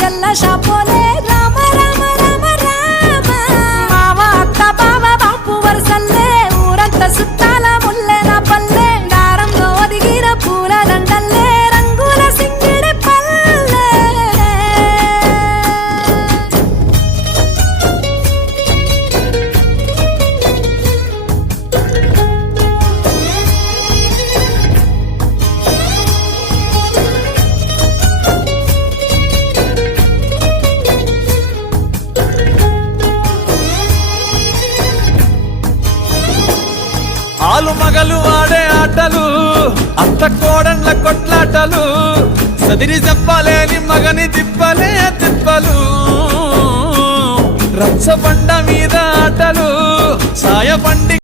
జల్ల షాపోలే రామ రామ రామ రామ మావ అక్క బావ బాపు వరసల్లే ఊరంతా సుట్టాల ముల్లె నా పల్లె దారంలో ఒదిగిన పూల దండల్లే రంగుల సింగిడి పల్లె ఆలు మగలు ఆడే ఆటలు అత్త కోడళ్ళ కొట్లాటలు సదిరి చెప్పలేని మగని తిప్పలే తిప్పలు రచ్చబండ మీద ఆటలు సాయబండి